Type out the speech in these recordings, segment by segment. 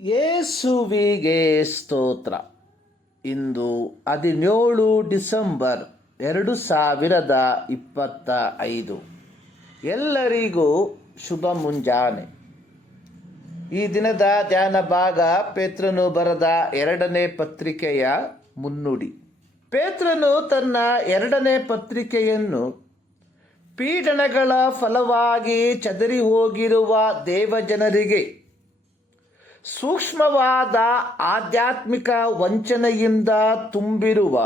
ಯೇಸುವಿಗೆ ಸ್ತೋತ್ರ. ಇಂದು 17 ಡಿಸೆಂಬರ್ 2025. ಎಲ್ಲರಿಗೂ ಶುಭ ಮುಂಜಾನೆ. ಈ ದಿನದ ಧ್ಯಾನ ಭಾಗ ಪೇತ್ರನು ಬರೆದ 2ನೇ ಪತ್ರಿಕೆಯ ಮುನ್ನುಡಿ. ಪೇತ್ರನು ತನ್ನ 2ನೇ ಪತ್ರಿಕೆಯನ್ನು ಪೀಡನೆಗಳ ಫಲವಾಗಿ ಚದರಿ ಹೋಗಿರುವ ದೇವಜನರಿಗೆ ಸೂಕ್ಷ್ಮವಾದ ಆಧ್ಯಾತ್ಮಿಕ ವಂಚನೆಯಿಂದ ತುಂಬಿರುವ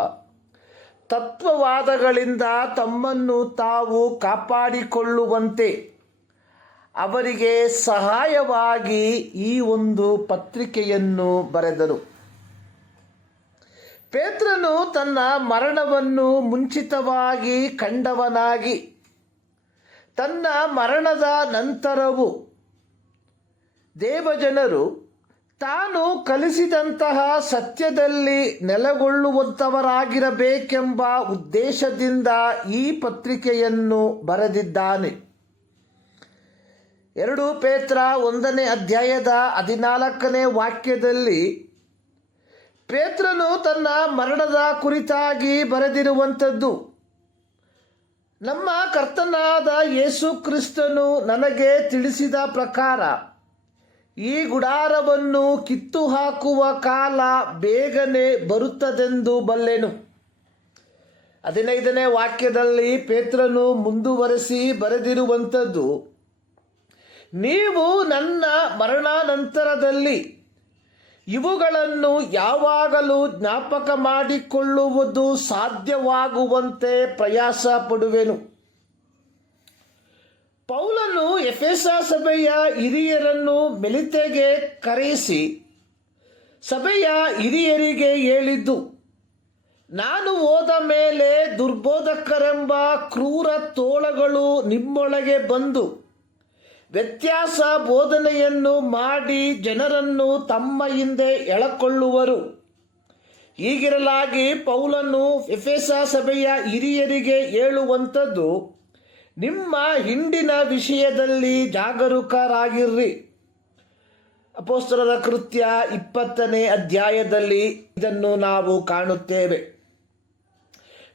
ತತ್ವವಾದಗಳಿಂದ ತಮ್ಮನ್ನು ತಾವು ಕಾಪಾಡಿಕೊಳ್ಳುವಂತೆ ಅವರಿಗೆ ಸಹಾಯವಾಗಿ ಈ ಒಂದು ಪತ್ರಿಕೆಯನ್ನು ಬರೆದರು. ಪೇತ್ರನು ತನ್ನ ಮರಣವನ್ನು ಮುಂಚಿತವಾಗಿ ಕಂಡವನಾಗಿ ತನ್ನ ಮರಣದ ನಂತರವೂ ದೇವಜನರು ತಾನು ಕಲಿಸಿದಂತಹ ಸತ್ಯದಲ್ಲಿ ನೆಲೆಗೊಳ್ಳುವಂಥವರಾಗಿರಬೇಕೆಂಬ ಉದ್ದೇಶದಿಂದ ಈ ಪತ್ರಿಕೆಯನ್ನು ಬರೆದಿದ್ದಾನೆ. 2 ಪೇತ್ರ 1ನೇ ಅಧ್ಯಾಯದ 14ನೇ ವಾಕ್ಯದಲ್ಲಿ ಪೇತ್ರನು ತನ್ನ ಮರಣದ ಕುರಿತಾಗಿ ಬರೆದಿರುವಂಥದ್ದು, ನಮ್ಮ ಕರ್ತನಾದ ಯೇಸು ಕ್ರಿಸ್ತನು ನನಗೆ ತಿಳಿಸಿದ ಪ್ರಕಾರ ಈ ಗುಡಾರವನ್ನು ಕಿತ್ತು ಹಾಕುವ ಕಾಲ ಬೇಗನೆ ಬರುತ್ತದೆಂದು ಬಲ್ಲೆನು. 15ನೇ ವಾಕ್ಯದಲ್ಲಿ ಪೇತ್ರನು ಮುಂದುವರೆಸಿ ಬರೆದಿರುವಂಥದ್ದು, ನೀವು ನನ್ನ ಮರಣಾನಂತರದಲ್ಲಿ ಇವುಗಳನ್ನು ಯಾವಾಗಲೂ ಜ್ಞಾಪಕ ಮಾಡಿಕೊಳ್ಳುವುದು ಸಾಧ್ಯವಾಗುವಂತೆ ಪ್ರಯಾಸ ಪಡುವೆನು. ಪೌಲನು ಎಫೆಸ ಸಭೆಯ ಹಿರಿಯರನ್ನು ಮೆಲಿತೆಗೆ ಕರೆಯಿಸಿ ಸಭೆಯ ಹಿರಿಯರಿಗೆ ಹೇಳಿದ್ದು, ನಾನು ಹೋದ ಮೇಲೆ ದುರ್ಬೋಧಕರೆಂಬ ಕ್ರೂರ ತೋಳಗಳು ನಿಮ್ಮೊಳಗೆ ಬಂದು ವ್ಯತ್ಯಾಸ ಬೋಧನೆಯನ್ನು ಮಾಡಿ ಜನರನ್ನು ತಮ್ಮ ಹಿಂದೆ ಎಳಕೊಳ್ಳುವರು. ಹೀಗಿರಲಾಗಿ ಪೌಲನು ಎಫೆಸ ಸಭೆಯ ಹಿರಿಯರಿಗೆ ಹೇಳುವಂಥದ್ದು, ನಿಮ್ಮ ಹಿಂಡಿನ ವಿಷಯದಲ್ಲಿ ಜಾಗರೂಕರಾಗಿರ್ರಿ. ಅಪೊಸ್ತಲರ ಕೃತ್ಯ 20ನೇ ಅಧ್ಯಾಯದಲ್ಲಿ ಇದನ್ನು ನಾವು ಕಾಣುತ್ತೇವೆ.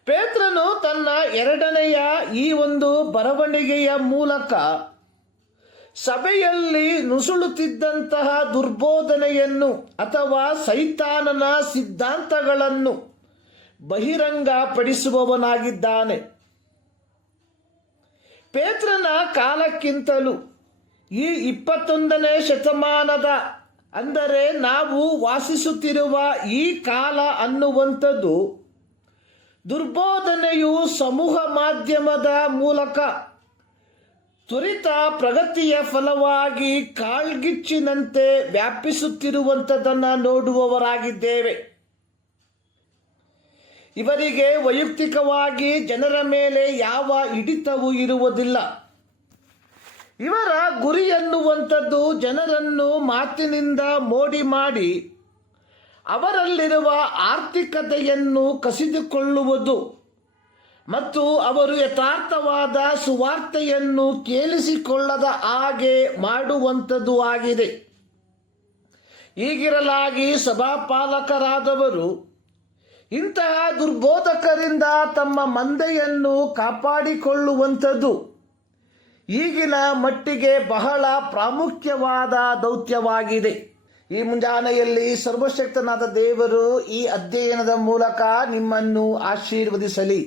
ಪೇತ್ರನು ತನ್ನ 2ನೆಯ ಈ ಒಂದು ಬರವಣಿಗೆಯ ಮೂಲಕ ಸಭೆಯಲ್ಲಿ ನುಸುಳುತ್ತಿದ್ದಂತಹ ದುರ್ಬೋಧನೆಯನ್ನು ಅಥವಾ ಸೈತಾನನ ಸಿದ್ಧಾಂತಗಳನ್ನು ಬಹಿರಂಗಪಡಿಸುವವನಾಗಿದ್ದಾನೆ. ಪೇತ್ರನ ಕಾಲಕ್ಕಿಂತಲೂ ಈ 21ನೇ ಶತಮಾನದ, ಅಂದರೆ ನಾವು ವಾಸಿಸುತ್ತಿರುವ ಈ ಕಾಲ ಅನ್ನುವಂಥದ್ದು ದುರ್ಬೋಧನೆಯು ಸಮೂಹ ಮಾಧ್ಯಮದ ಮೂಲಕ ತ್ವರಿತ ಪ್ರಗತಿಯ ಫಲವಾಗಿ ಕಾಳ್ಗಿಚ್ಚಿನಂತೆ ವ್ಯಾಪಿಸುತ್ತಿರುವಂಥದ್ದನ್ನು ನೋಡುವವರಾಗಿದ್ದೇವೆ. ಇವರಿಗೆ ವೈಯಕ್ತಿಕವಾಗಿ ಜನರ ಮೇಲೆ ಯಾವ ಹಿಡಿತವೂ ಇರುವುದಿಲ್ಲ. ಇವರ ಗುರಿ ಎನ್ನುವಂಥದ್ದು ಜನರನ್ನು ಮಾತಿನಿಂದ ಮೋಡಿ ಮಾಡಿ ಅವರಲ್ಲಿರುವ ಆರ್ಥಿಕತೆಯನ್ನು ಕಸಿದುಕೊಳ್ಳುವುದು ಮತ್ತು ಅವರು ಯಥಾರ್ಥವಾದ ಸುವಾರ್ತೆಯನ್ನು ಕೇಳಿಸಿಕೊಳ್ಳದ ಹಾಗೆ ಮಾಡುವಂಥದ್ದು ಆಗಿದೆ. ಹೀಗಿರಲಾಗಿ ಸಭಾಪಾಲಕರಾದವರು ಇಂತಹ ದುರ್ಬೋಧಕರಿಂದ ತಮ್ಮ ಮಂದೆಯನ್ನು ಕಾಪಾಡಿಕೊಳ್ಳುವಂಥದ್ದು ಈಗಿನ ಮಟ್ಟಿಗೆ ಬಹಳ ಪ್ರಾಮುಖ್ಯವಾದ ದೌತ್ಯವಾಗಿದೆ. ಈ ಮುಂಜಾನೆಯಲ್ಲಿ ಸರ್ವಶಕ್ತನಾದ ದೇವರು ಈ ಅಧ್ಯಯನದ ಮೂಲಕ ನಿಮ್ಮನ್ನು ಆಶೀರ್ವದಿಸಲಿ.